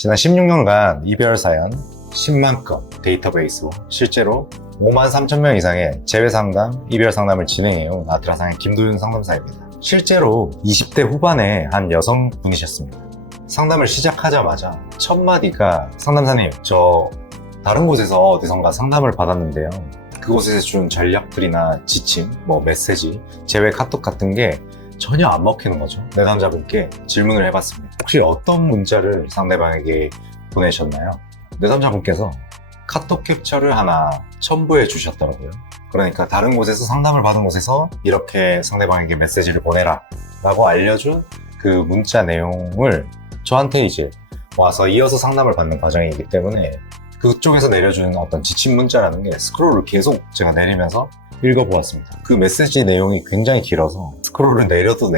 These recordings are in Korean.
지난 16년간 이별 사연 10만 건 데이터베이스로 실제로 5만 3천 명 이상의 재회 상담, 이별 상담을 진행해온 아트라상의 김도윤 상담사입니다. 실제로 20대 후반의 한 여성분이셨습니다. 상담을 시작하자마자 첫 마디가 상담사님, 저 다른 곳에서 어디선가 상담을 받았는데요. 그곳에서 준 전략들이나 지침, 메시지, 재회 카톡 같은 게 전혀 안 먹히는 거죠. 내담자분께 질문을 해봤습니다. 혹시 어떤 문자를 상대방에게 보내셨나요? 내담자분께서 카톡 캡처를 하나 첨부해 주셨더라고요. 그러니까 다른 곳에서 상담을 받은 곳에서 이렇게 상대방에게 메시지를 보내라 라고 알려준 그 문자 내용을 저한테 이제 와서 이어서 상담을 받는 과정이기 때문에 그쪽에서 내려주는 어떤 지침 문자라는 게 스크롤을 계속 제가 내리면서 읽어보았습니다. 그 메시지 내용이 굉장히 길어서 스크롤을 내려도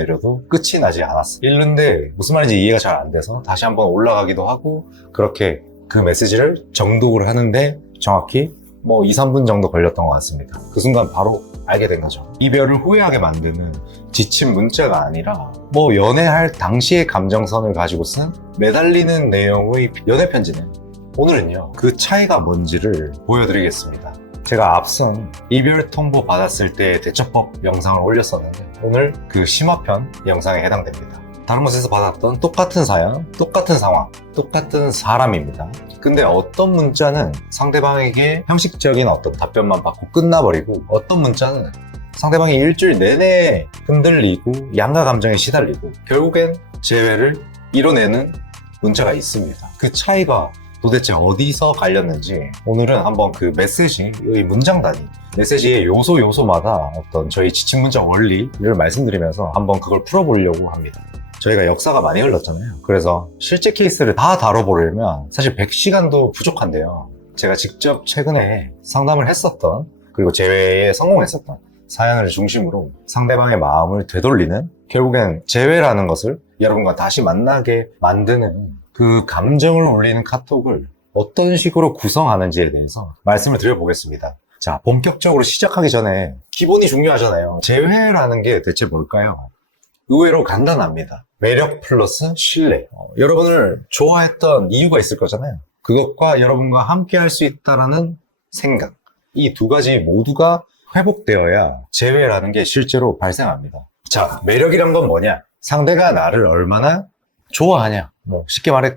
끝이 나지 않았어요. 읽는데 무슨 말인지 이해가 잘 안 돼서 다시 한번 올라가기도 하고 그렇게 그 메시지를 정독을 하는데 정확히 2, 3분 정도 걸렸던 것 같습니다. 그 순간 바로 알게 된 거죠. 이별을 후회하게 만드는 지침 문자가 아니라 연애할 당시의 감정선을 가지고 쓴 매달리는 내용의 연애 편지네. 오늘은요, 그 차이가 뭔지를 보여드리겠습니다. 제가 앞선 이별 통보 받았을 때 대처법 영상을 올렸었는데 오늘 그 심화편 영상에 해당됩니다. 다른 곳에서 받았던 똑같은 사연, 똑같은 상황, 똑같은 사람입니다. 근데 어떤 문자는 상대방에게 형식적인 어떤 답변만 받고 끝나버리고 어떤 문자는 상대방이 일주일 내내 흔들리고 양가 감정에 시달리고 결국엔 재회를 이뤄내는 문자가 있습니다. 그 차이가 도대체 어디서 갈렸는지 오늘은 한번 그 메시지의 문장 단위, 메시지의 요소마다 어떤 저희 지침 문자 원리를 말씀드리면서 한번 그걸 풀어보려고 합니다. 저희가 역사가 많이 흘렀잖아요. 그래서 실제 케이스를 다 다뤄보려면 사실 100시간도 부족한데요. 제가 직접 최근에 상담을 했었던 그리고 재회에 성공했었던 사연을 중심으로 상대방의 마음을 되돌리는 결국엔 재회라는 것을 여러분과 다시 만나게 만드는 그 감정을 울리는 카톡을 어떤 식으로 구성하는지에 대해서 말씀을 드려보겠습니다. 자, 본격적으로 시작하기 전에 기본이 중요하잖아요. 재회라는 게 대체 뭘까요? 의외로 간단합니다. 매력 플러스 신뢰. 여러분을 좋아했던 이유가 있을 거잖아요. 그것과 여러분과 함께 할 수 있다는 생각. 이 두 가지 모두가 회복되어야 재회라는 게 실제로 발생합니다. 자, 매력이란 건 뭐냐? 상대가 나를 얼마나 좋아하냐. 쉽게 말해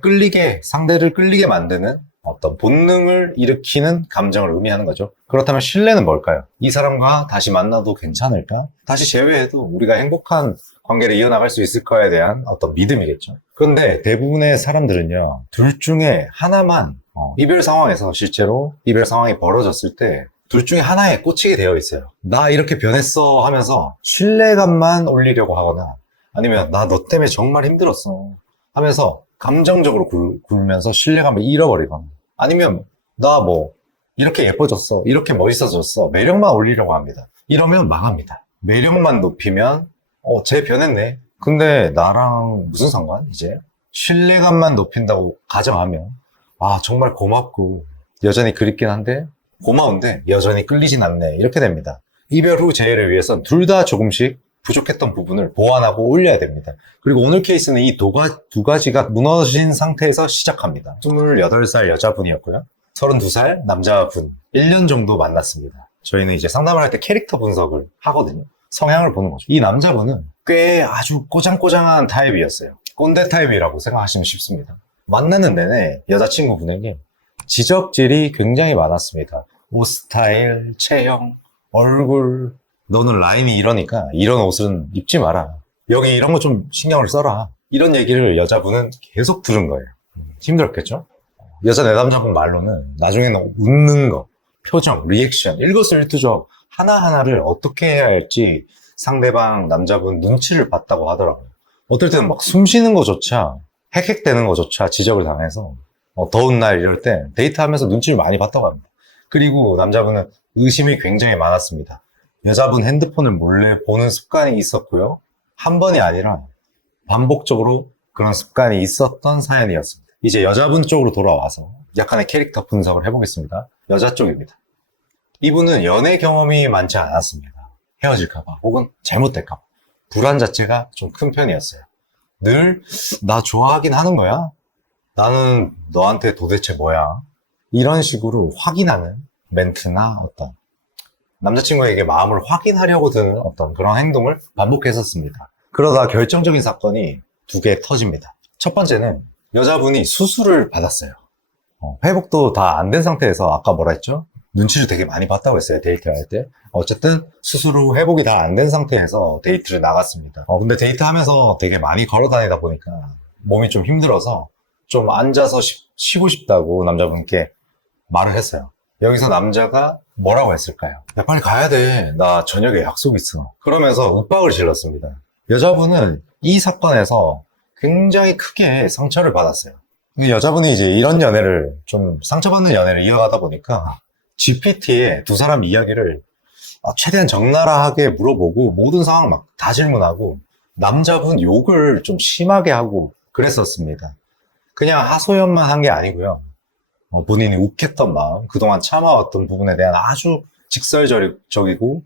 상대를 끌리게 만드는 어떤 본능을 일으키는 감정을 의미하는 거죠. 그렇다면 신뢰는 뭘까요? 이 사람과 다시 만나도 괜찮을까? 다시 재회해도 우리가 행복한 관계를 이어나갈 수 있을까에 대한 어떤 믿음이겠죠. 그런데 대부분의 사람들은요, 둘 중에 하나만 이별 상황에서 실제로 이별 상황이 벌어졌을 때 둘 중에 하나에 꽂히게 되어 있어요. 나 이렇게 변했어 하면서 신뢰감만 올리려고 하거나 아니면 나 너 때문에 정말 힘들었어 하면서 감정적으로 굴면서 신뢰감을 잃어버리거나 아니면 나 이렇게 예뻐졌어, 이렇게 멋있어졌어, 매력만 올리려고 합니다. 이러면 망합니다. 매력만 높이면 쟤 변했네. 근데 나랑 무슨 상관? 이제 신뢰감만 높인다고 가정하면 정말 고맙고 여전히 그립긴 한데 고마운데 여전히 끌리진 않네. 이렇게 됩니다. 이별 후 재회를 위해선 둘 다 조금씩 부족했던 부분을 보완하고 올려야 됩니다. 그리고 오늘 케이스는 이 두 가지가 무너진 상태에서 시작합니다. 28살 여자분이었고요. 32살 남자분. 1년 정도 만났습니다. 저희는 이제 상담을 할 때 캐릭터 분석을 하거든요. 성향을 보는 거죠. 이 남자분은 꽤 아주 꼬장꼬장한 타입이었어요. 꼰대 타입이라고 생각하시면 쉽습니다. 만나는 내내 여자친구분에게 지적질이 굉장히 많았습니다. 옷 스타일, 체형, 얼굴, 너는 라인이 이러니까 이런 옷은 입지 마라. 여기 이런 거 좀 신경을 써라. 이런 얘기를 여자분은 계속 들은 거예요. 힘들었겠죠? 여자 내담자분 말로는 나중에는 웃는 거, 표정, 리액션, 일거수일투족 하나하나를 어떻게 해야 할지 상대방 남자분 눈치를 봤다고 하더라고요. 어떨 때는 막 숨 쉬는 거조차, 헥헥대는 거조차 지적을 당해서 더운 날 이럴 때 데이트하면서 눈치를 많이 봤다고 합니다. 그리고 남자분은 의심이 굉장히 많았습니다. 여자분 핸드폰을 몰래 보는 습관이 있었고요. 한 번이 아니라 반복적으로 그런 습관이 있었던 사연이었습니다. 이제 여자분 쪽으로 돌아와서 약간의 캐릭터 분석을 해보겠습니다. 여자 쪽입니다. 이분은 연애 경험이 많지 않았습니다. 헤어질까봐 혹은 잘못될까봐 불안 자체가 좀 큰 편이었어요. 늘 나 좋아하긴 하는 거야? 나는 너한테 도대체 뭐야? 이런 식으로 확인하는 멘트나 어떤 남자친구에게 마음을 확인하려고 드는 어떤 그런 행동을 반복했었습니다. 그러다 결정적인 사건이 두 개 터집니다. 첫 번째는 여자분이 수술을 받았어요. 회복도 다 안 된 상태에서 아까 뭐라 했죠? 눈치를 되게 많이 봤다고 했어요, 데이트를 할 때. 어쨌든 수술 후 회복이 다 안 된 상태에서 데이트를 나갔습니다. 근데 데이트하면서 되게 많이 걸어 다니다 보니까 몸이 좀 힘들어서 좀 앉아서 쉬고 싶다고 남자분께 말을 했어요. 여기서 남자가 뭐라고 했을까요? 야, 빨리 가야 돼. 나 저녁에 약속 있어. 그러면서 윽박을 질렀습니다. 여자분은 이 사건에서 굉장히 크게 상처를 받았어요. 여자분이 이제 이런 연애를 좀 상처받는 연애를 이어가다 보니까 GPT에 두 사람 이야기를 최대한 적나라하게 물어보고 모든 상황 막 다 질문하고 남자분 욕을 좀 심하게 하고 그랬었습니다. 그냥 하소연만 한 게 아니고요. 본인이 욱했던 마음, 그동안 참아왔던 부분에 대한 아주 직설적이고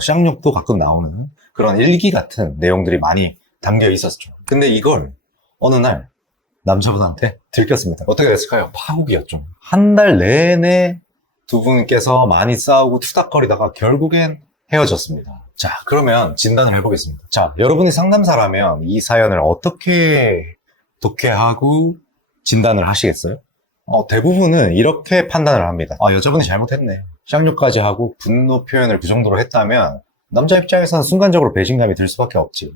쌍욕도 가끔 나오는 그런 일기 같은 내용들이 많이 담겨 있었죠. 근데 이걸 어느 날 남자분한테 들켰습니다. 어떻게 됐을까요? 파국이었죠. 한 달 내내 두 분께서 많이 싸우고 투닥거리다가 결국엔 헤어졌습니다. 자, 그러면 진단을 해보겠습니다. 자, 여러분이 상담사라면 이 사연을 어떻게 독해하고 진단을 하시겠어요? 대부분은 이렇게 판단을 합니다. 여자분이 잘못했네. 쌍욕까지 하고 분노 표현을 그 정도로 했다면 남자 입장에서는 순간적으로 배신감이 들 수밖에 없지.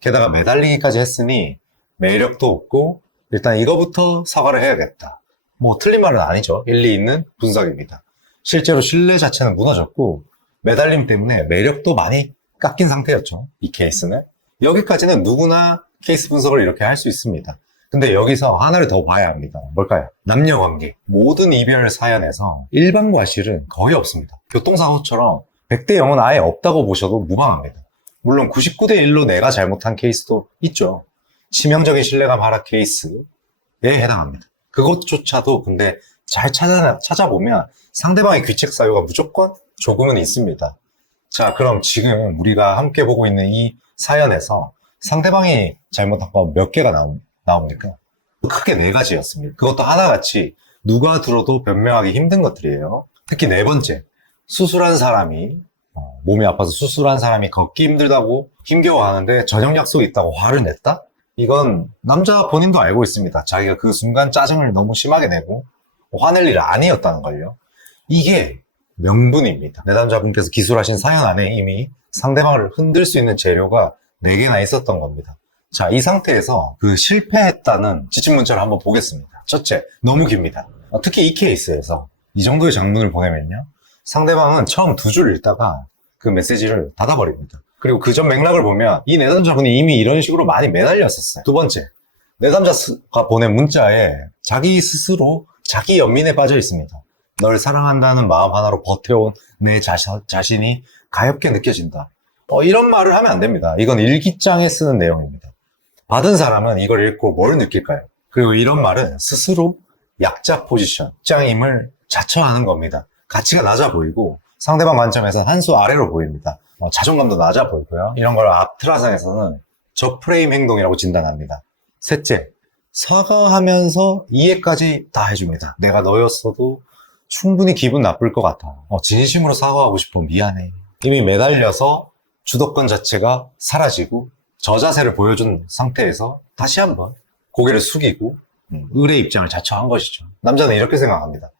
게다가 매달리기까지 했으니 매력도 없고 일단 이거부터 사과를 해야겠다. 틀린 말은 아니죠. 일리 있는 분석입니다. 실제로 신뢰 자체는 무너졌고 매달림 때문에 매력도 많이 깎인 상태였죠. 이 케이스는. 여기까지는 누구나 케이스 분석을 이렇게 할 수 있습니다. 근데 여기서 하나를 더 봐야 합니다. 뭘까요? 남녀관계. 모든 이별 사연에서 일반과 실은 거의 없습니다. 교통사고처럼 100대 0은 아예 없다고 보셔도 무방합니다. 물론 99대 1로 내가 잘못한 케이스도 있죠. 치명적인 신뢰감 하락 케이스에 해당합니다. 그것조차도 근데 잘 찾아보면 상대방의 귀책 사유가 무조건 조금은 있습니다. 자, 그럼 지금 우리가 함께 보고 있는 이 사연에서 상대방이 잘못한 거 몇 개가 나옵니까? 크게 네 가지였습니다. 그것도 하나같이 누가 들어도 변명하기 힘든 것들이에요. 특히 네 번째, 수술한 사람이 몸이 아파서 수술한 사람이 걷기 힘들다고 힘겨워하는데 저녁 약속이 있다고 화를 냈다? 이건 남자 본인도 알고 있습니다. 자기가 그 순간 짜증을 너무 심하게 내고 화낼 일 아니었다는 걸요. 이게 명분입니다. 내담자분께서 기술하신 사연 안에 이미 상대방을 흔들 수 있는 재료가 4개나 있었던 겁니다. 자, 이 상태에서 그 실패했다는 지침 문자를 한번 보겠습니다. 첫째, 너무 깁니다. 특히 이 케이스에서 이 정도의 장문을 보내면요, 상대방은 처음 2줄 읽다가 그 메시지를 닫아버립니다. 그리고 그 전 맥락을 보면 이 내담자분이 이미 이런 식으로 많이 매달렸었어요. 두 번째, 내담자가 보낸 문자에 자기 스스로 자기 연민에 빠져 있습니다. 널 사랑한다는 마음 하나로 버텨온 내 자신이 가엽게 느껴진다. 이런 말을 하면 안 됩니다. 이건 일기장에 쓰는 내용입니다. 받은 사람은 이걸 읽고 뭘 느낄까요? 그리고 이런 말은 스스로 약자 포지션, 입장임을 자처하는 겁니다. 가치가 낮아 보이고 상대방 관점에서는 한 수 아래로 보입니다. 자존감도 낮아 보이고요. 이런 걸 아트라상에서는 저프레임 행동이라고 진단합니다. 셋째, 사과하면서 이해까지 다 해줍니다. 내가 너였어도 충분히 기분 나쁠 것 같아. 진심으로 사과하고 싶어. 미안해. 이미 매달려서 주도권 자체가 사라지고 저자세를 보여준 상태에서 다시 한번 고개를 숙이고 을의 입장을 자처한 것이죠. 남자는 이렇게 생각합니다.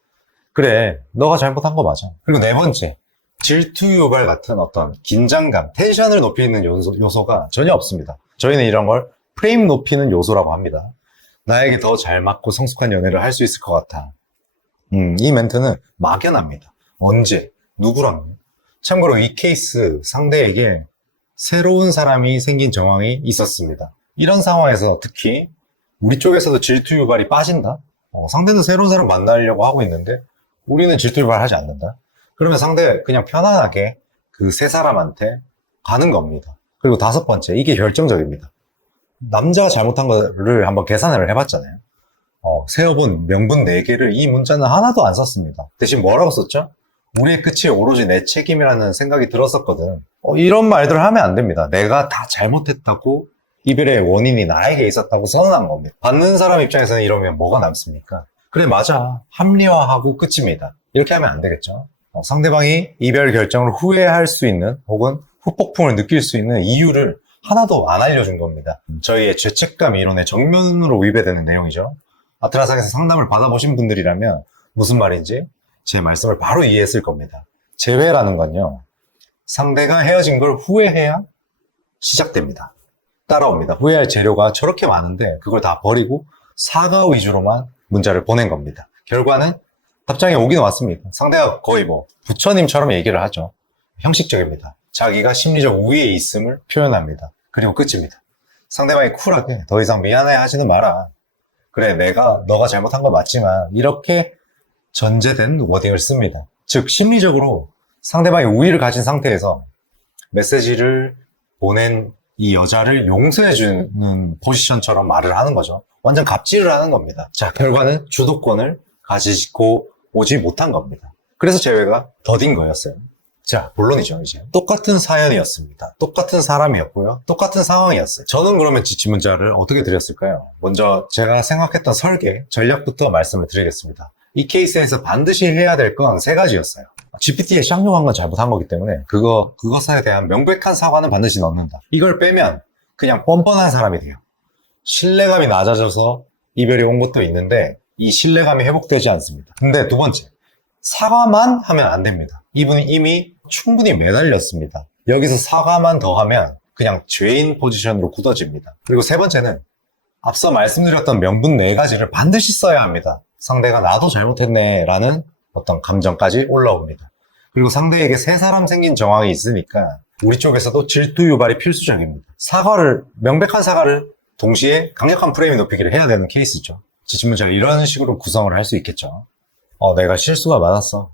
그래, 너가 잘못한 거 맞아. 그리고 네 번째, 질투 유발 같은 어떤 긴장감, 텐션을 높이는 요소가 전혀 없습니다. 저희는 이런 걸 프레임 높이는 요소라고 합니다. 나에게 더 잘 맞고 성숙한 연애를 할 수 있을 것 같아. 이 멘트는 막연합니다. 언제? 누구랑요? 참고로 이 케이스 상대에게 새로운 사람이 생긴 정황이 있었습니다. 이런 상황에서 특히 우리 쪽에서도 질투 유발이 빠진다? 상대는 새로운 사람 만나려고 하고 있는데 우리는 질투 유발하지 않는다? 그러면 상대 그냥 편안하게 그 세 사람한테 가는 겁니다. 그리고 다섯 번째, 이게 결정적입니다. 남자가 잘못한 거를 한번 계산을 해봤잖아요. 세어본 명분 4개를 이 문자는 하나도 안 썼습니다. 대신 뭐라고 썼죠? 우리의 끝이 오로지 내 책임이라는 생각이 들었었거든. 이런 말들을 하면 안 됩니다. 내가 다 잘못했다고 이별의 원인이 나에게 있었다고 선언한 겁니다. 받는 사람 입장에서는 이러면 뭐가 남습니까? 그래, 맞아. 합리화하고 끝입니다. 이렇게 하면 안 되겠죠. 상대방이 이별 결정을 후회할 수 있는 혹은 후폭풍을 느낄 수 있는 이유를 하나도 안 알려준 겁니다. 저희의 죄책감 이론에 정면으로 위배되는 내용이죠. 아트라상에서 상담을 받아보신 분들이라면 무슨 말인지 제 말씀을 바로 이해했을 겁니다. 재회라는 건요, 상대가 헤어진 걸 후회해야 시작됩니다. 따라옵니다. 후회할 재료가 저렇게 많은데 그걸 다 버리고 사과 위주로만 문자를 보낸 겁니다. 결과는 답장이 오긴 왔습니다. 상대가 거의 부처님처럼 얘기를 하죠. 형식적입니다. 자기가 심리적 우위에 있음을 표현합니다. 그리고 끝입니다. 상대방이 쿨하게 더 이상 미안해 하지는 마라. 그래, 너가 잘못한 거 맞지만, 이렇게 전제된 워딩을 씁니다. 즉, 심리적으로 상대방이 우위를 가진 상태에서 메시지를 보낸 이 여자를 용서해주는 포지션처럼 말을 하는 거죠. 완전 갑질을 하는 겁니다. 자, 결과는 주도권을 가지고 오지 못한 겁니다. 그래서 재회가 더딘 거였어요. 자, 본론이죠, 이제. 똑같은 사연이었습니다. 똑같은 사람이었고요. 똑같은 상황이었어요. 저는 그러면 지침 문자를 어떻게 드렸을까요? 먼저 제가 생각했던 설계, 전략부터 말씀을 드리겠습니다. 이 케이스에서 반드시 해야 될 건 3가지였어요. GPT에 쌍용한 건 잘못한 거기 때문에 그것에 대한 명백한 사과는 반드시 넣는다. 이걸 빼면 그냥 뻔뻔한 사람이 돼요. 신뢰감이 낮아져서 이별이 온 것도 있는데 이 신뢰감이 회복되지 않습니다. 근데 2번째, 사과만 하면 안 됩니다. 이분이 이미 충분히 매달렸습니다. 여기서 사과만 더하면 그냥 죄인 포지션으로 굳어집니다. 그리고 3번째는 앞서 말씀드렸던 명분 4가지를 반드시 써야 합니다. 상대가 나도 잘못했네 라는 어떤 감정까지 올라옵니다. 그리고 상대에게 새 사람 생긴 정황이 있으니까 우리 쪽에서도 질투 유발이 필수적입니다. 명백한 사과를 동시에 강력한 프레임 높이기를 해야 되는 케이스죠. 지침문자를 이런 식으로 구성을 할 수 있겠죠. 내가 실수가 많았어.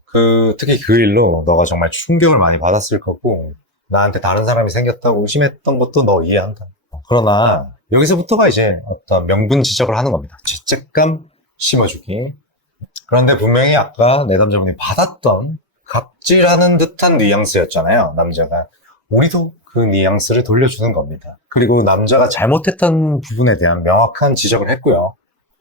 특히 그 일로 너가 정말 충격을 많이 받았을 거고, 나한테 다른 사람이 생겼다고 의심했던 것도 너 이해한다. 그러나 여기서부터가 이제 어떤 명분 지적을 하는 겁니다. 죄책감 심어주기. 그런데 분명히 아까 내담자분이 받았던 갑질하는 듯한 뉘앙스였잖아요. 남자가. 우리도 그 뉘앙스를 돌려주는 겁니다. 그리고 남자가 잘못했던 부분에 대한 명확한 지적을 했고요.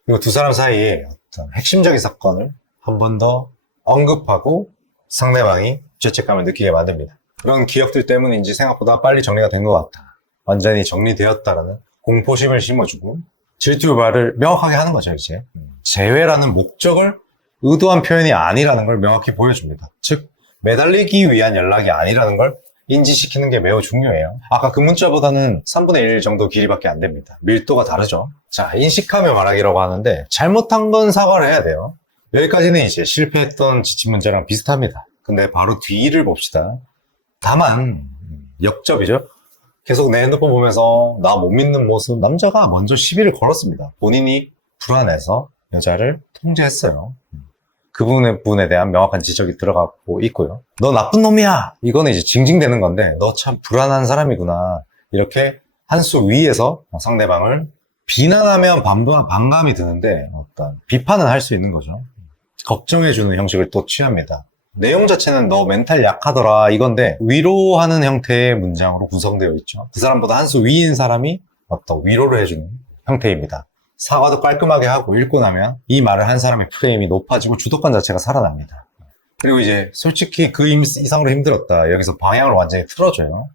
그리고 2사람 사이에 어떤 핵심적인 사건을 한 번 더 언급하고 상대방이 죄책감을 느끼게 만듭니다. 그런 기억들 때문인지 생각보다 빨리 정리가 된 것 같다. 완전히 정리되었다라는 공포심을 심어주고 질투 유발을 명확하게 하는 거죠, 이제. 재회라는 목적을 의도한 표현이 아니라는 걸 명확히 보여줍니다. 즉, 매달리기 위한 연락이 아니라는 걸 인지시키는 게 매우 중요해요. 아까 그 문자보다는 3분의 1 정도 길이밖에 안 됩니다. 밀도가 다르죠. 자, 인식하며 말하기라고 하는데 잘못한 건 사과를 해야 돼요. 여기까지는 이제 실패했던 지침 문자랑 비슷합니다. 근데 바로 뒤를 봅시다. 다만 역접이죠. 계속 내 핸드폰 보면서 나 못 믿는 모습, 남자가 먼저 시비를 걸었습니다. 본인이 불안해서 여자를 통제했어요. 그 부분에 대한 명확한 지적이 들어가고 있고요. 너 나쁜 놈이야! 이거는 이제 징징대는 건데, 너 참 불안한 사람이구나. 이렇게 한 수 위에서 상대방을 비난하면 반감이 드는데, 어떤 비판은 할 수 있는 거죠. 걱정해주는 형식을 또 취합니다. 내용 자체는 너 멘탈 약하더라 이건데, 위로하는 형태의 문장으로 구성되어 있죠. 그 사람보다 한 수 위인 사람이 어떤 위로를 해주는 형태입니다. 사과도 깔끔하게 하고 읽고 나면 이 말을 한 사람의 프레임이 높아지고 주도권 자체가 살아납니다. 그리고 이제 솔직히 그 이상으로 힘들었다. 여기서 방향을 완전히 틀어줘요.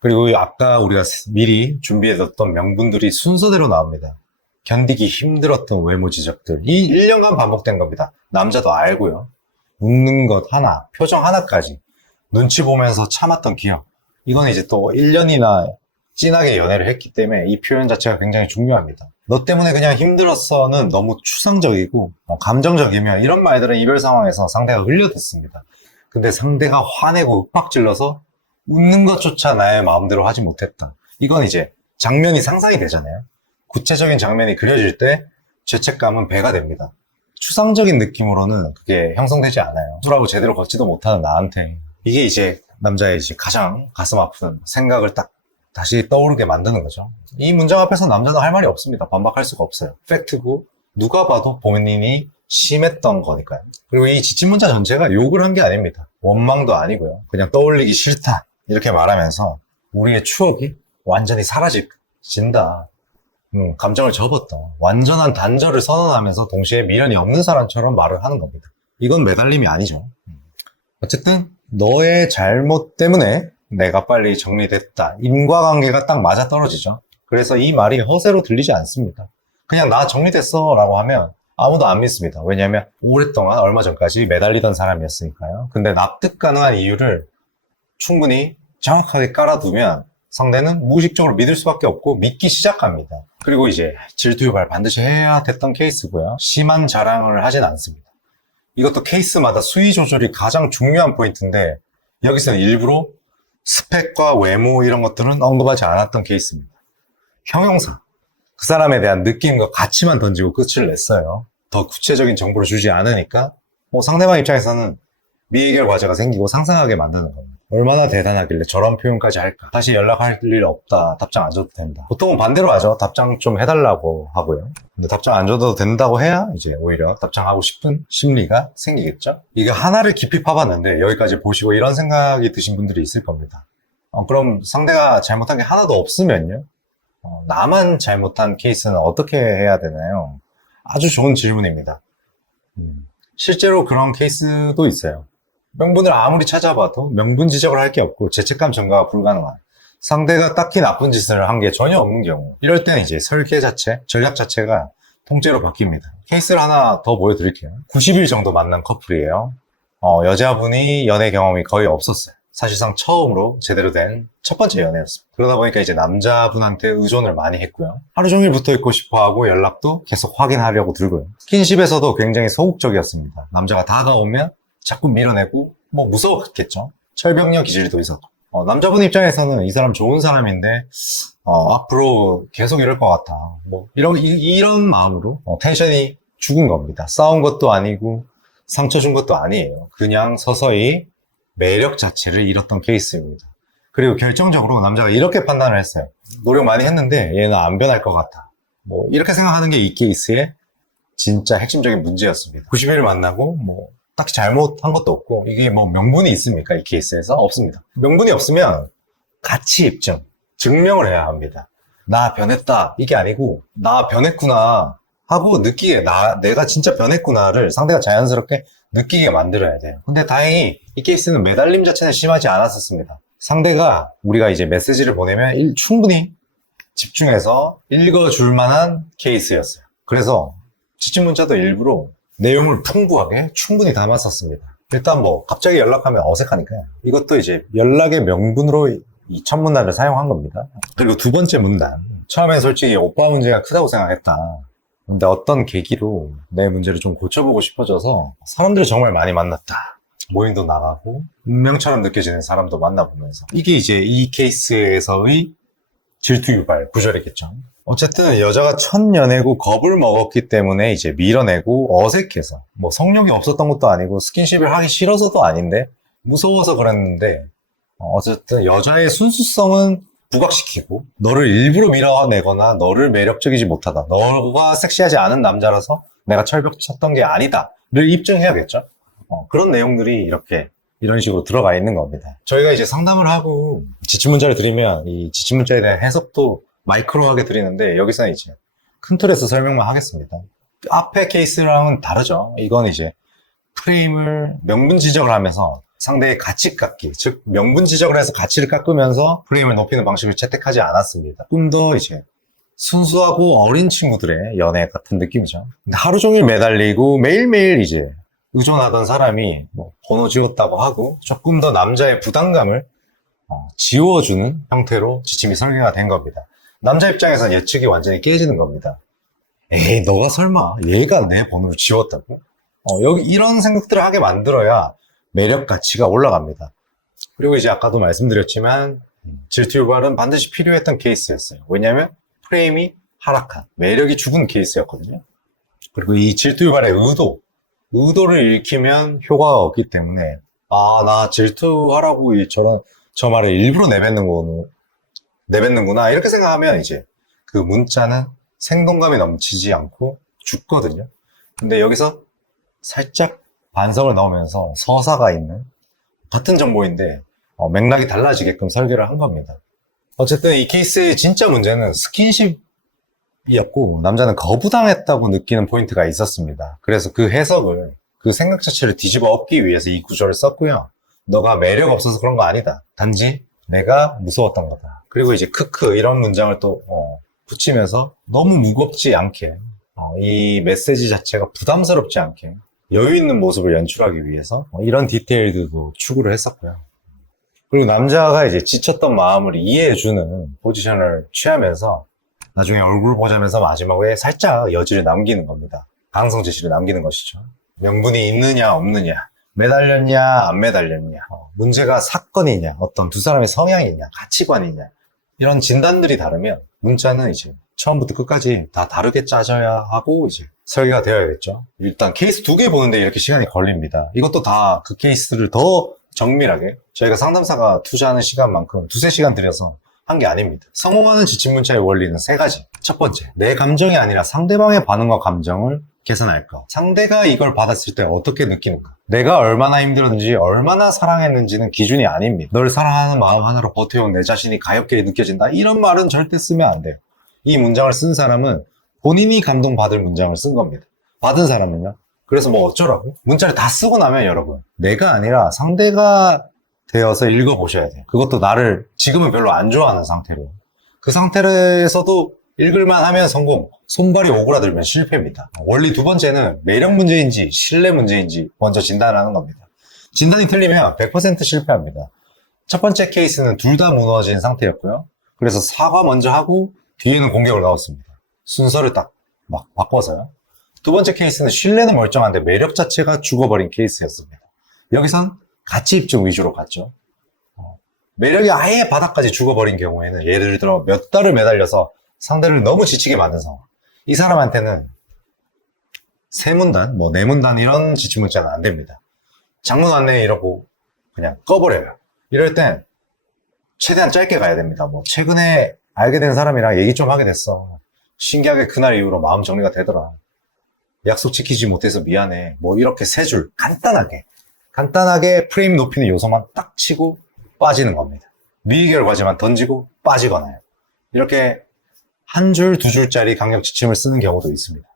그리고 아까 우리가 미리 준비해뒀던 명분들이 순서대로 나옵니다. 견디기 힘들었던 외모 지적들. 이 1년간 반복된 겁니다. 남자도 알고요. 웃는 것 하나, 표정 하나까지 눈치 보면서 참았던 기억. 이건 이제 또 1년이나 진하게 연애를 했기 때문에 이 표현 자체가 굉장히 중요합니다. 너 때문에 그냥 힘들었어는 너무 추상적이고 감정적이면 이런 말들은 이별 상황에서 상대가 흘려듣습니다. 근데 상대가 화내고 윽박질러서 웃는 것조차 나의 마음대로 하지 못했다. 이건 이제 장면이 상상이 되잖아요. 구체적인 장면이 그려질 때 죄책감은 배가 됩니다. 추상적인 느낌으로는 그게 형성되지 않아요. 술하고 제대로 걷지도 못하는 나한테. 이게 이제 남자의 이제 가장 가슴 아픈 생각을 딱 다시 떠오르게 만드는 거죠. 이 문장 앞에서 남자는 할 말이 없습니다. 반박할 수가 없어요. 팩트고 누가 봐도 본인이 심했던 거니까요. 그리고 이 지침 문자 전체가 욕을 한 게 아닙니다. 원망도 아니고요. 그냥 떠올리기 싫다 이렇게 말하면서 우리의 추억이 완전히 진다. 감정을 접었다. 완전한 단절을 선언하면서 동시에 미련이 없는 사람처럼 말을 하는 겁니다. 이건 매달림이 아니죠. 어쨌든 너의 잘못 때문에 내가 빨리 정리됐다. 인과관계가 딱 맞아떨어지죠. 그래서 이 말이 허세로 들리지 않습니다. 그냥 나 정리됐어 라고 하면 아무도 안 믿습니다. 왜냐하면 오랫동안 얼마 전까지 매달리던 사람이었으니까요. 근데 납득 가능한 이유를 충분히 정확하게 깔아두면 상대는 무의식적으로 믿을 수밖에 없고 믿기 시작합니다. 그리고 이제 질투 유발 반드시 해야 됐던 케이스고요. 심한 자랑을 하진 않습니다. 이것도 케이스마다 수위 조절이 가장 중요한 포인트인데 여기서는 일부러 스펙과 외모 이런 것들은 언급하지 않았던 케이스입니다. 형용사, 그 사람에 대한 느낌과 가치만 던지고 끝을 냈어요. 더 구체적인 정보를 주지 않으니까 상대방 입장에서는 미해결 과제가 생기고 상상하게 만드는 겁니다. 얼마나 대단하길래 저런 표현까지 할까? 다시 연락할 일 없다. 답장 안 줘도 된다. 보통은 반대로 하죠. 답장 좀 해달라고 하고요. 근데 답장 안 줘도 된다고 해야 이제 오히려 답장하고 싶은 심리가 생기겠죠? 이게 하나를 깊이 파봤는데 여기까지 보시고 이런 생각이 드신 분들이 있을 겁니다. 그럼 상대가 잘못한 게 하나도 없으면요? 나만 잘못한 케이스는 어떻게 해야 되나요? 아주 좋은 질문입니다. 실제로 그런 케이스도 있어요. 명분을 아무리 찾아봐도 명분 지적을 할 게 없고 죄책감 전가가 불가능한, 상대가 딱히 나쁜 짓을 한 게 전혀 없는 경우, 이럴 때는 이제 설계 자체, 전략 자체가 통째로 바뀝니다. 케이스를 하나 더 보여드릴게요. 90일 정도 만난 커플이에요. 여자분이 연애 경험이 거의 없었어요. 사실상 처음으로 제대로 된 첫 번째 연애였습니다. 그러다 보니까 이제 남자분한테 의존을 많이 했고요. 하루 종일 붙어 있고 싶어 하고 연락도 계속 확인하려고 들고요. 스킨십에서도 굉장히 소극적이었습니다. 남자가 다가오면 자꾸 밀어내고 무서웠겠죠. 철벽력 기질도 있었고. 남자분 입장에서는 이 사람 좋은 사람인데 앞으로 계속 이럴 것 같아. 이런 마음으로 텐션이 죽은 겁니다. 싸운 것도 아니고 상처 준 것도 아니에요. 그냥 서서히 매력 자체를 잃었던 케이스입니다. 그리고 결정적으로 남자가 이렇게 판단을 했어요. 노력 많이 했는데 얘는 안 변할 것 같아. 이렇게 생각하는 게 이 케이스의 진짜 핵심적인 문제였습니다. 90일을 만나고 딱히 잘못한 것도 없고, 이게 명분이 있습니까? 이 케이스에서? 없습니다. 명분이 없으면 가치 입증, 증명을 해야 합니다. 나 변했다. 이게 아니고, 나 변했구나 하고 느끼게, 내가 진짜 변했구나를 상대가 자연스럽게 느끼게 만들어야 돼요. 근데 다행히 이 케이스는 매달림 자체는 심하지 않았었습니다. 상대가 우리가 이제 메시지를 보내면 충분히 집중해서 읽어줄 만한 케이스였어요. 그래서 지침 문자도 일부러 내용을 풍부하게 충분히 담았었습니다. 일단 갑자기 연락하면 어색하니까요. 이것도 이제 연락의 명분으로 이 첫 문단을 사용한 겁니다. 그리고 두 번째 문단. 처음엔 솔직히 오빠 문제가 크다고 생각했다. 근데 어떤 계기로 내 문제를 좀 고쳐보고 싶어져서 사람들을 정말 많이 만났다. 모임도 나가고 운명처럼 느껴지는 사람도 만나보면서, 이게 이제 이 케이스에서의 질투 유발 구절이겠죠. 어쨌든 여자가 첫 연애고 겁을 먹었기 때문에 이제 밀어내고 어색해서, 성욕이 없었던 것도 아니고 스킨십을 하기 싫어서도 아닌데 무서워서 그랬는데, 어쨌든 여자의 순수성은 부각시키고 너를 일부러 밀어내거나 너를 매력적이지 못하다, 너가 섹시하지 않은 남자라서 내가 철벽 쳤던 게 아니다 를 입증해야겠죠. 그런 내용들이 이런 식으로 들어가 있는 겁니다. 저희가 이제 상담을 하고 지침 문자를 드리면 이 지침 문자에 대한 해석도 마이크로하게 드리는데, 여기서는 이제 큰 틀에서 설명만 하겠습니다. 앞에 케이스랑은 다르죠. 이건 이제 프레임을 명분 지적을 하면서 상대의 가치 깎기, 즉 명분 지적을 해서 가치를 깎으면서 프레임을 높이는 방식을 채택하지 않았습니다. 좀 더 이제 순수하고 어린 친구들의 연애 같은 느낌이죠. 근데 하루 종일 매달리고 매일매일 이제 의존하던 사람이 번호 지웠다고 하고 조금 더 남자의 부담감을 지워주는 형태로 지침이 설계가 된 겁니다. 남자 입장에서는 예측이 완전히 깨지는 겁니다. 에이, 너가 설마 얘가 내 번호를 지웠다고? 여기 이런 생각들을 하게 만들어야 매력 가치가 올라갑니다. 그리고 이제 아까도 말씀드렸지만 질투 유발은 반드시 필요했던 케이스였어요. 왜냐하면 프레임이 하락한, 매력이 죽은 케이스였거든요. 그리고 이 질투 유발의 의도를 읽히면 효과가 없기 때문에, 나 질투하라고 저 말을 일부러 내뱉는구나 이렇게 생각하면 이제 그 문자는 생동감이 넘치지 않고 죽거든요. 근데 여기서 살짝 반성을 넣으면서 서사가 있는 같은 정보인데 맥락이 달라지게끔 설계를 한 겁니다. 어쨌든 이 케이스의 진짜 문제는 스킨십이었고 남자는 거부당했다고 느끼는 포인트가 있었습니다. 그래서 그 해석을 그 생각 자체를 뒤집어 엎기 위해서 이 구조를 썼고요. 너가 매력 없어서 그런 거 아니다. 단지 내가 무서웠던 거다. 그리고 이제 크크 이런 문장을 또 붙이면서 너무 무겁지 않게 이 메시지 자체가 부담스럽지 않게 여유 있는 모습을 연출하기 위해서 이런 디테일들도 추구를 했었고요. 그리고 남자가 이제 지쳤던 마음을 이해해주는 포지션을 취하면서 나중에 얼굴 보자면서 마지막에 살짝 여지를 남기는 겁니다. 가능성 제시를 남기는 것이죠. 명분이 있느냐 없느냐, 매달렸냐 안 매달렸냐, 문제가 사건이냐, 어떤 두 사람의 성향이냐, 가치관이냐, 이런 진단들이 다르면 문자는 이제 처음부터 끝까지 다 다르게 짜져야 하고 이제 설계가 되어야겠죠. 일단 케이스 2개 보는데 이렇게 시간이 걸립니다. 이것도 다 그 케이스를 더 정밀하게 저희가 상담사가 투자하는 시간만큼 2~3시간 들여서 한 게 아닙니다. 성공하는 지침 문자의 원리는 3가지. 첫 번째, 내 감정이 아니라 상대방의 반응과 감정을 계산할 것. 상대가 이걸 받았을 때 어떻게 느끼는가. 내가 얼마나 힘들었는지, 얼마나 사랑했는지는 기준이 아닙니다. 널 사랑하는 마음 하나로 버텨온 내 자신이 가엽게 느껴진다. 이런 말은 절대 쓰면 안 돼요. 이 문장을 쓴 사람은 본인이 감동받을 문장을 쓴 겁니다. 받은 사람은요? 그래서 뭐 어쩌라고? 문자를 다 쓰고 나면 여러분, 내가 아니라 상대가 되어서 읽어보셔야 돼요. 그것도 나를 지금은 별로 안 좋아하는 상태로. 그 상태에서도 읽을만 하면 성공, 손발이 오그라들면 실패입니다. 원리 2번째는 매력 문제인지 신뢰 문제인지 먼저 진단하는 겁니다. 진단이 틀리면 100% 실패합니다. 첫 번째 케이스는 둘 다 무너진 상태였고요. 그래서 사과 먼저 하고 뒤에는 공격을 넣었습니다. 순서를 딱 막 바꿔서요. 두 번째 케이스는 신뢰는 멀쩡한데 매력 자체가 죽어버린 케이스였습니다. 여기선 가치 입증 위주로 갔죠. 매력이 아예 바닥까지 죽어버린 경우에는 예를 들어 몇 달을 매달려서 상대를 너무 지치게 만든 상황. 이 사람한테는 세 문단, 네 문단 이런 지침 문자는 안 됩니다. 장문 안내 이러고 그냥 꺼버려요. 이럴 땐 최대한 짧게 가야 됩니다. 최근에 알게 된 사람이랑 얘기 좀 하게 됐어. 신기하게 그날 이후로 마음 정리가 되더라. 약속 지키지 못해서 미안해. 이렇게 3줄 간단하게 프레임 높이는 요소만 딱 치고 빠지는 겁니다. 미의결 과제만 던지고 빠지거나요. 이렇게 한 줄, 2줄짜리 강력 지침을 쓰는 경우도 있습니다.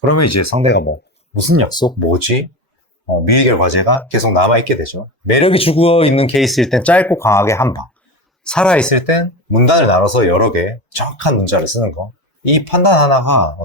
그러면 이제 상대가 무슨 약속? 뭐지? 미의결 과제가 계속 남아있게 되죠. 매력이 죽어있는 케이스일 땐 짧고 강하게 한 방. 살아있을 땐 문단을 나눠서 여러 개 정확한 문자를 쓰는 거. 이 판단 하나가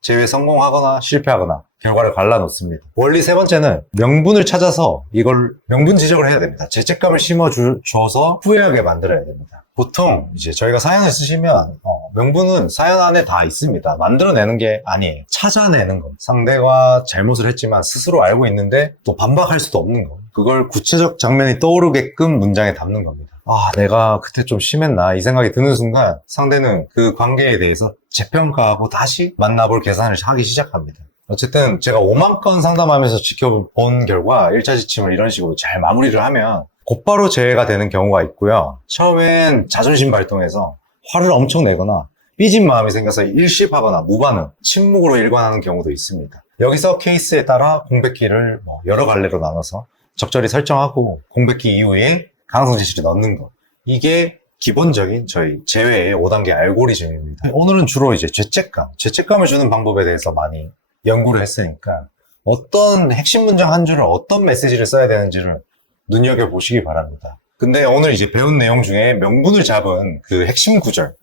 제외 성공하거나 실패하거나 결과를 갈라놓습니다. 원리 3번째는 명분을 찾아서 이걸 명분 지적을 해야 됩니다. 죄책감을 심어줘서 후회하게 만들어야 됩니다. 보통 이제 저희가 사연을 쓰시면 명분은 사연 안에 다 있습니다. 만들어내는 게 아니에요. 찾아내는 거. 상대가 잘못을 했지만 스스로 알고 있는데 또 반박할 수도 없는 거. 그걸 구체적 장면이 떠오르게끔 문장에 담는 겁니다. 내가 그때 좀 심했나 이 생각이 드는 순간 상대는 그 관계에 대해서 재평가하고 다시 만나볼 계산을 하기 시작합니다. 어쨌든 제가 5만 건 상담하면서 지켜본 결과 1차 지침을 이런 식으로 잘 마무리를 하면 곧바로 재해가 되는 경우가 있고요. 처음엔 자존심 발동해서 화를 엄청 내거나 삐진 마음이 생겨서 일십하거나 무반응, 침묵으로 일관하는 경우도 있습니다. 여기서 케이스에 따라 공백기를 여러 갈래로 나눠서 적절히 설정하고 공백기 이후에 가능성 제시를 넣는 것. 이게 기본적인 저희 제외의 5단계 알고리즘입니다. 오늘은 주로 이제 죄책감을 주는 방법에 대해서 많이 연구를 했으니까 어떤 핵심 문장 한 줄을 어떤 메시지를 써야 되는지를 눈여겨보시기 바랍니다. 근데 오늘 이제 배운 내용 중에 명분을 잡은 그 핵심 구절,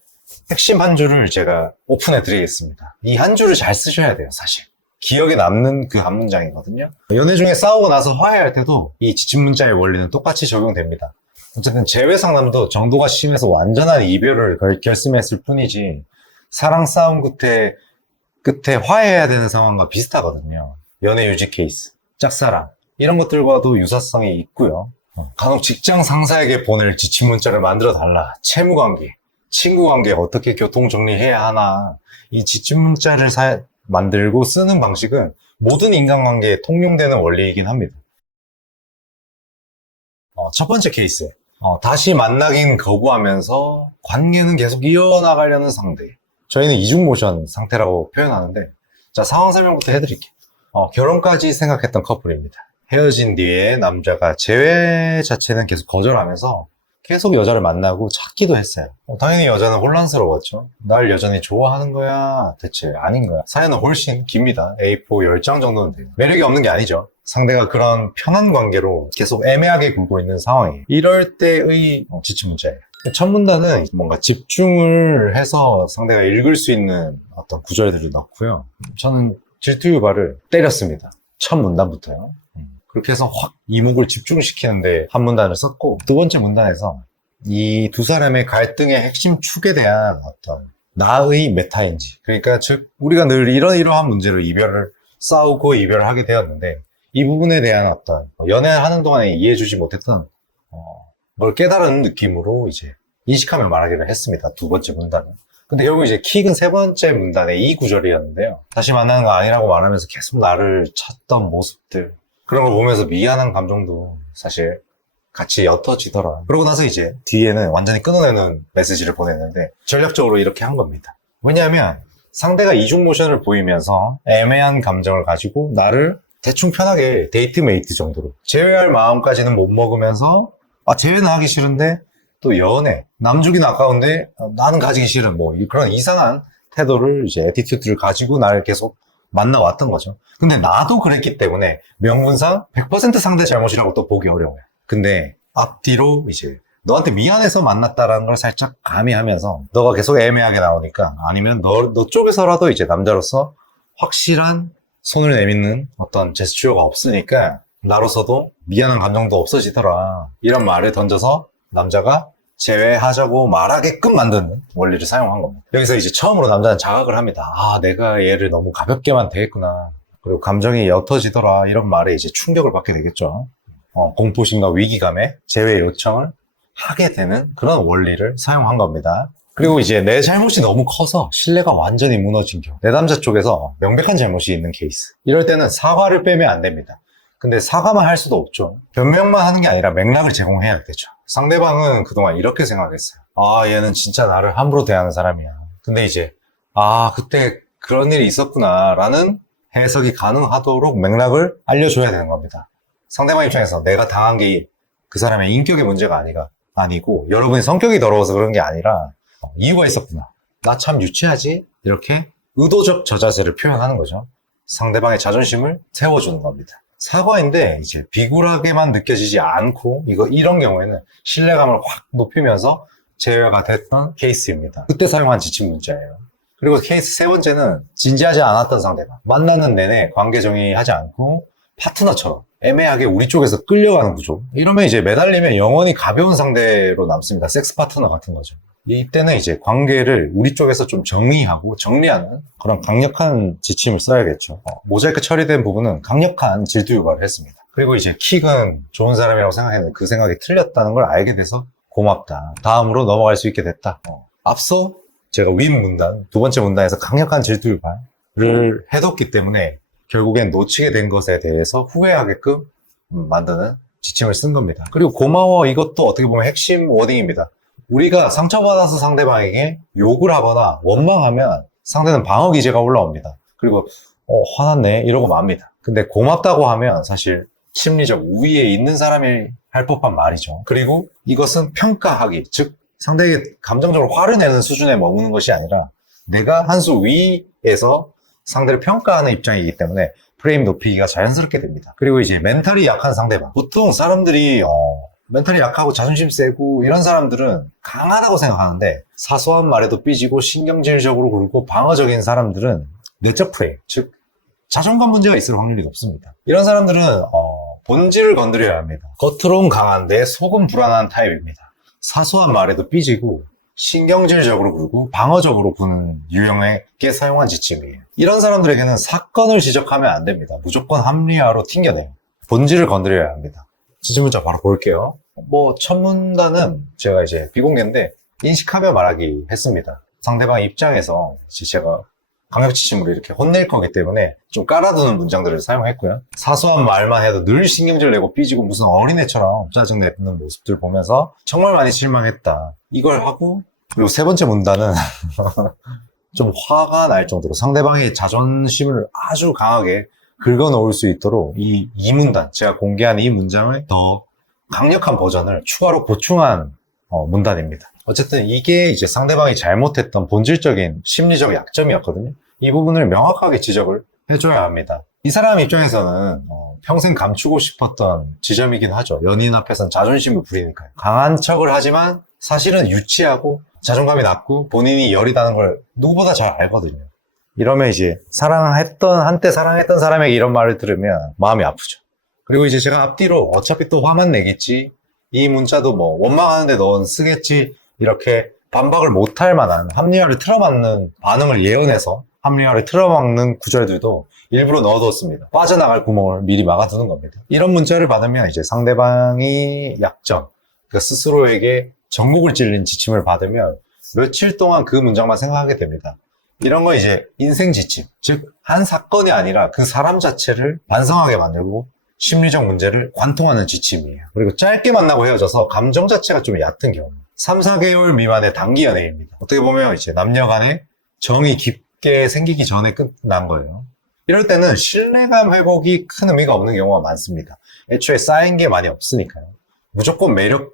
핵심 한 줄을 제가 오픈해 드리겠습니다. 이 한 줄을 잘 쓰셔야 돼요, 사실. 기억에 남는 그 한 문장이거든요. 연애 중에 싸우고 나서 화해할 때도 이 지침 문자의 원리는 똑같이 적용됩니다. 어쨌든 재회 상담도 정도가 심해서 완전한 이별을 결심했을 뿐이지 사랑 싸움 끝에 화해해야 되는 상황과 비슷하거든요. 연애 유지 케이스, 짝사랑 이런 것들과도 유사성이 있고요. 간혹 직장 상사에게 보낼 지침 문자를 만들어 달라. 채무관계, 친구관계 어떻게 교통 정리해야 하나. 이 지침 문자를 만들고 쓰는 방식은 모든 인간관계에 통용되는 원리이긴 합니다. 첫 번째 케이스. 다시 만나긴 거부하면서 관계는 계속 이어나가려는 상대. 저희는 이중 모션 상태라고 표현하는데, 자, 상황 설명부터 해드릴게요. 결혼까지 생각했던 커플입니다. 헤어진 뒤에 남자가 재회 자체는 계속 거절하면서 계속 여자를 만나고 찾기도 했어요. 당연히 여자는 혼란스러웠죠. 날 여전히 좋아하는 거야? 대체 아닌 거야? 사연은 훨씬 깁니다. A4 10장 정도는 돼요. 매력이 없는 게 아니죠. 상대가 그런 편한 관계로 계속 애매하게 굴고 있는 상황이에요. 이럴 때의 지침 문자예요. 첫 문단은 뭔가 집중을 해서 상대가 읽을 수 있는 어떤 구절들을 넣고요. 저는 질투 유발을 때렸습니다. 첫 문단부터요. 그렇게 해서 확 이목을 집중시키는데 한 문단을 썼고, 두 번째 문단에서 이 두 사람의 갈등의 핵심 축에 대한 어떤 나의 메타인지, 그러니까 즉 우리가 늘 이러이러한 문제로 싸우고 이별을 하게 되었는데, 이 부분에 대한 어떤 연애하는 동안에 이해해주지 못했던 뭘 깨달은 느낌으로 이제 인식하며 말하기를 했습니다. 두 번째 문단은. 근데 결국 이제 킥은 세 번째 문단의 이 구절이었는데요. 다시 만나는 거 아니라고 말하면서 계속 나를 찾던 모습들, 그런 걸 보면서 미안한 감정도 사실 같이 옅어지더라. 그러고 나서 이제 뒤에는 완전히 끊어내는 메시지를 보냈는데, 전략적으로 이렇게 한 겁니다. 왜냐하면 상대가 이중 모션을 보이면서 애매한 감정을 가지고 나를 대충 편하게 데이트메이트 정도로 제외할 마음까지는 못 먹으면서, 제외는 하기 싫은데 또 연애, 남주긴 아까운데 나는 가지기 싫은 그런 이상한 태도를, 이제 애티튜드를 가지고 나를 계속 만나왔던 거죠. 근데 나도 그랬기 때문에 명분상 100% 상대 잘못이라고 또 보기 어려워요. 근데 앞뒤로 이제 너한테 미안해서 만났다라는 걸 살짝 가미하면서 너가 계속 애매하게 나오니까, 아니면 너 쪽에서라도 이제 남자로서 확실한 손을 내밀는 어떤 제스처가 없으니까 나로서도 미안한 감정도 없어지더라, 이런 말을 던져서 남자가 제외하자고 말하게끔 만드는 원리를 사용한 겁니다. 여기서 이제 처음으로 남자는 자각을 합니다. 내가 얘를 너무 가볍게만 대했구나. 그리고 감정이 옅어지더라, 이런 말에 이제 충격을 받게 되겠죠. 공포심과 위기감에 제외 요청을 하게 되는 그런 원리를 사용한 겁니다. 그리고 이제 내 잘못이 너무 커서 신뢰가 완전히 무너진 경우, 내 남자 쪽에서 명백한 잘못이 있는 케이스, 이럴 때는 사과를 빼면 안 됩니다. 근데 사과만 할 수도 없죠. 변명만 하는 게 아니라 맥락을 제공해야 되죠. 상대방은 그동안 이렇게 생각했어요. 얘는 진짜 나를 함부로 대하는 사람이야. 근데 이제 그때 그런 일이 있었구나 라는 해석이 가능하도록 맥락을 알려줘야 되는 겁니다. 상대방 입장에서 내가 당한 게 그 사람의 인격의 문제가 아니고 여러분이 성격이 더러워서 그런 게 아니라 이유가 있었구나, 나 참 유치하지, 이렇게 의도적 저자세를 표현하는 거죠. 상대방의 자존심을 세워주는 겁니다. 사과인데 이제 비굴하게만 느껴지지 않고, 이런 경우에는 신뢰감을 확 높이면서 제외가 됐던 케이스입니다. 그때 사용한 지침 문자예요. 그리고 케이스 세 번째는 진지하지 않았던 상대방, 만나는 내내 관계 정의하지 않고 파트너처럼 애매하게 우리 쪽에서 끌려가는 구조, 이러면 이제 매달리면 영원히 가벼운 상대로 남습니다. 섹스 파트너 같은 거죠. 이때는 이제 관계를 우리 쪽에서 좀 정리하고 정리하는 그런 강력한 지침을 써야겠죠. 모자이크 처리된 부분은 강력한 질투 유발을 했습니다. 그리고 이제 킥은 좋은 사람이라고 생각했는데 그 생각이 틀렸다는 걸 알게 돼서 고맙다, 다음으로 넘어갈 수 있게 됐다. 앞서 제가 윗 문단, 두 번째 문단에서 강력한 질투 유발을 해뒀기 때문에 결국엔 놓치게 된 것에 대해서 후회하게끔 만드는 지침을 쓴 겁니다. 그리고 고마워, 이것도 어떻게 보면 핵심 워딩입니다. 우리가 상처받아서 상대방에게 욕을 하거나 원망하면 상대는 방어 기제가 올라옵니다. 그리고 화났네 이러고 맙니다. 근데 고맙다고 하면 사실 심리적 우위에 있는 사람이 할 법한 말이죠. 그리고 이것은 평가하기, 즉 상대에게 감정적으로 화를 내는 수준에 머무는 것이 아니라 내가 한 수 위에서 상대를 평가하는 입장이기 때문에 프레임 높이기가 자연스럽게 됩니다. 그리고 이제 멘탈이 약한 상대방, 보통 사람들이 멘탈이 약하고 자존심 세고 이런 사람들은 강하다고 생각하는데, 사소한 말에도 삐지고 신경질적으로 굴고 방어적인 사람들은 내적 프레임, 즉 자존감 문제가 있을 확률이 높습니다. 이런 사람들은 본질을 건드려야 합니다. 겉으론 강한데 속은 불안한 타입입니다. 사소한 말에도 삐지고 신경질적으로 굴고 방어적으로 구는 유형에게 사용한 지침이에요. 이런 사람들에게는 사건을 지적하면 안 됩니다. 무조건 합리화로 튕겨내요. 본질을 건드려야 합니다. 지침 문자 바로 볼게요. 첫 문단은 제가 이제 비공개인데 인식하며 말하기 했습니다. 상대방 입장에서 제가 강력 지침으로 이렇게 혼낼 거기 때문에 좀 깔아두는 문장들을 사용했고요. 사소한 말만 해도 늘 신경질 내고 삐지고 무슨 어린애처럼 짜증내는 모습들 보면서 정말 많이 실망했다, 이걸 하고, 그리고 세 번째 문단은 좀 화가 날 정도로 상대방의 자존심을 아주 강하게 긁어놓을 수 있도록 이 문단, 제가 공개한 이 문장을 더 강력한 버전을 추가로 보충한 문단입니다. 어쨌든 이게 이제 상대방이 잘못했던 본질적인 심리적 약점이었거든요. 이 부분을 명확하게 지적을 해줘야 합니다. 이 사람 입장에서는 평생 감추고 싶었던 지점이긴 하죠. 연인 앞에서는 자존심을 부리니까요. 강한 척을 하지만 사실은 유치하고 자존감이 낮고 본인이 여리다는 걸 누구보다 잘 알거든요. 이러면 이제 한때 사랑했던 사람에게 이런 말을 들으면 마음이 아프죠. 그리고 이제 제가 앞뒤로 어차피 또 화만 내겠지, 이 문자도 뭐 원망하는데 넌 쓰겠지, 이렇게 반박을 못할 만한 합리화를 틀어막는 반응을 예언해서 합리화를 틀어막는 구절들도 일부러 넣어뒀습니다. 빠져나갈 구멍을 미리 막아두는 겁니다. 이런 문자를 받으면 이제 상대방이 약점, 그러니까 스스로에게 전곡을 찔린 지침을 받으면 며칠 동안 그 문장만 생각하게 됩니다. 이런 거 이제 인생 지침, 즉 한 사건이 아니라 그 사람 자체를 반성하게 만들고 심리적 문제를 관통하는 지침이에요. 그리고 짧게 만나고 헤어져서 감정 자체가 좀 얕은 경우, 3, 4개월 미만의 단기 연애입니다. 어떻게 보면 이제 남녀 간에 정이 깊게 생기기 전에 끝난 거예요. 이럴 때는 신뢰감 회복이 큰 의미가 없는 경우가 많습니다. 애초에 쌓인 게 많이 없으니까요. 무조건 매력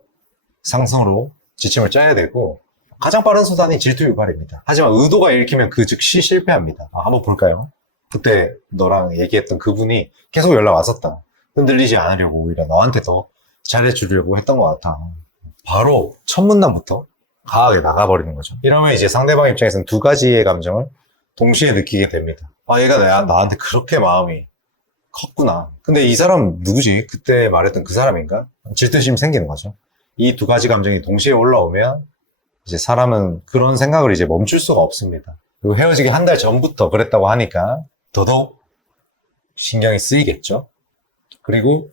상승으로 지침을 짜야 되고, 가장 빠른 수단이 질투 유발입니다. 하지만 의도가 읽히면 그 즉시 실패합니다. 한번 볼까요? 그때 너랑 얘기했던 그분이 계속 연락 왔었다. 흔들리지 않으려고 오히려 너한테 더 잘해주려고 했던 것 같아. 바로 첫 문단부터 강하게 나가버리는 거죠. 이러면 이제 상대방 입장에서는 두 가지의 감정을 동시에 느끼게 됩니다. 얘가 나한테 그렇게 마음이 컸구나. 근데 이 사람 누구지? 그때 말했던 그 사람인가? 질투심이 생기는 거죠. 이 두 가지 감정이 동시에 올라오면 이제 사람은 그런 생각을 이제 멈출 수가 없습니다. 그리고 헤어지기 한 달 전부터 그랬다고 하니까 더더욱 신경이 쓰이겠죠. 그리고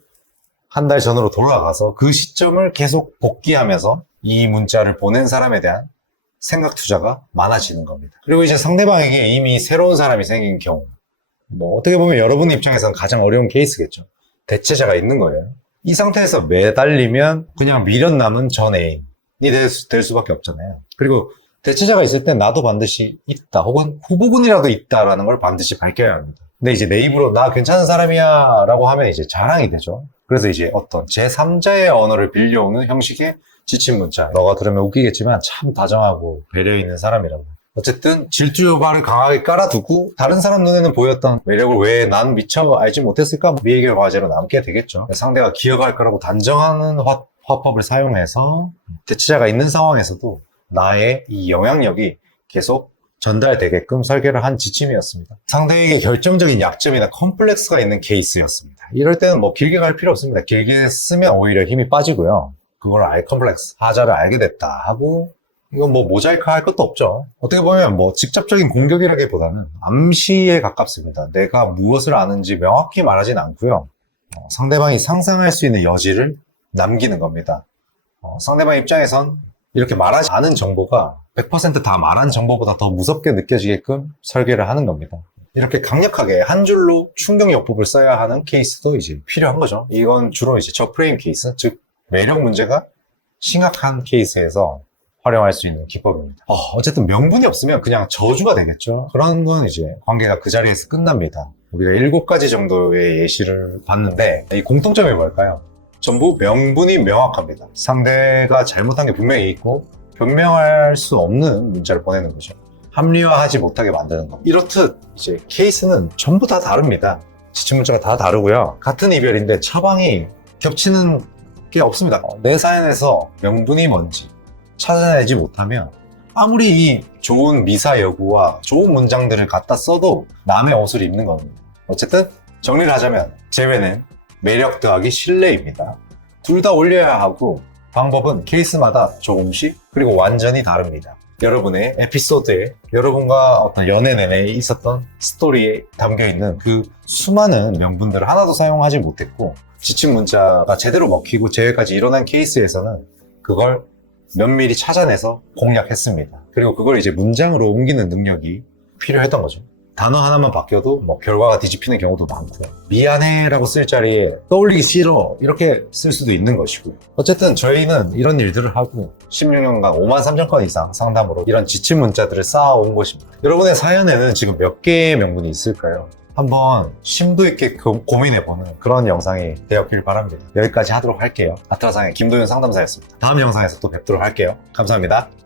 한 달 전으로 돌아가서 그 시점을 계속 복귀하면서 이 문자를 보낸 사람에 대한 생각 투자가 많아지는 겁니다. 그리고 이제 상대방에게 이미 새로운 사람이 생긴 경우, 어떻게 보면 여러분 입장에서는 가장 어려운 케이스겠죠. 대체자가 있는 거예요. 이 상태에서 매달리면 그냥 미련 남은 전 애인이 될 수밖에 없잖아요. 그리고 대체자가 있을 땐 나도 반드시 있다, 혹은 후보군이라도 있다라는 걸 반드시 밝혀야 합니다. 근데 이제 내 입으로 나 괜찮은 사람이야 라고 하면 이제 자랑이 되죠. 그래서 이제 어떤 제3자의 언어를 빌려오는 형식의 지침 문자. 너가 들으면 웃기겠지만 참 다정하고 배려 있는 사람이라고. 어쨌든 질투 유발을 강하게 깔아두고 다른 사람 눈에는 보였던 매력을 왜 난 미처 알지 못했을까? 미해결 과제로 남게 되겠죠. 상대가 기억할 거라고 단정하는 화법을 사용해서 대체자가 있는 상황에서도 나의 이 영향력이 계속 전달되게끔 설계를 한 지침이었습니다. 상대에게 결정적인 약점이나 컴플렉스가 있는 케이스였습니다. 이럴 때는 길게 갈 필요 없습니다. 길게 쓰면 오히려 힘이 빠지고요. 그걸 컴플렉스, 하자를 알게 됐다 하고, 이건 모자이크 할 것도 없죠. 어떻게 보면 직접적인 공격이라기보다는 암시에 가깝습니다. 내가 무엇을 아는지 명확히 말하진 않고요. 상대방이 상상할 수 있는 여지를 남기는 겁니다. 상대방 입장에선 이렇게 말하지 않은 정보가 100% 다 말한 정보보다 더 무섭게 느껴지게끔 설계를 하는 겁니다. 이렇게 강력하게 한 줄로 충격요법을 써야 하는 케이스도 이제 필요한 거죠. 이건 주로 이제 저프레임 케이스, 즉 매력 문제가 심각한 케이스에서 활용할 수 있는 기법입니다. 어쨌든 명분이 없으면 그냥 저주가 되겠죠. 그런 건 이제 관계가 그 자리에서 끝납니다. 우리가 7가지 정도의 예시를 봤는데 이 공통점이 뭘까요? 전부 명분이 명확합니다. 상대가 잘못한 게 분명히 있고 변명할 수 없는 문자를 보내는 거죠. 합리화하지 못하게 만드는 거. 이렇듯 이제 케이스는 전부 다 다릅니다. 지침 문자가 다 다르고요. 같은 이별인데 처방이 겹치는 게 없습니다. 내 사연에서 명분이 뭔지 찾아내지 못하면 아무리 이 좋은 미사 여구와 좋은 문장들을 갖다 써도 남의 옷을 입는 겁니다. 어쨌든 정리를 하자면 재회는 매력 더하기 신뢰입니다. 둘 다 올려야 하고 방법은 케이스마다 조금씩 그리고 완전히 다릅니다. 여러분의 에피소드에 여러분과 어떤 연애 내내 있었던 스토리에 담겨있는 그 수많은 명분들을 하나도 사용하지 못했고 지침 문자가 제대로 먹히고 재회까지 일어난 케이스에서는 그걸 면밀히 찾아내서 공략했습니다. 그리고 그걸 이제 문장으로 옮기는 능력이 필요했던 거죠. 단어 하나만 바뀌어도 결과가 뒤집히는 경우도 많고요. 미안해 라고 쓸 자리에 떠올리기 싫어 이렇게 쓸 수도 있는 것이고요. 어쨌든 저희는 이런 일들을 하고 16년간 53,000건 이상 상담으로 이런 지침 문자들을 쌓아온 것입니다. 여러분의 사연에는 지금 몇 개의 명분이 있을까요? 한번 심도 있게 고민해보는 그런 영상이 되었길 바랍니다. 여기까지 하도록 할게요. 아트라상의 김도윤 상담사였습니다. 다음 영상에서 또 뵙도록 할게요. 감사합니다.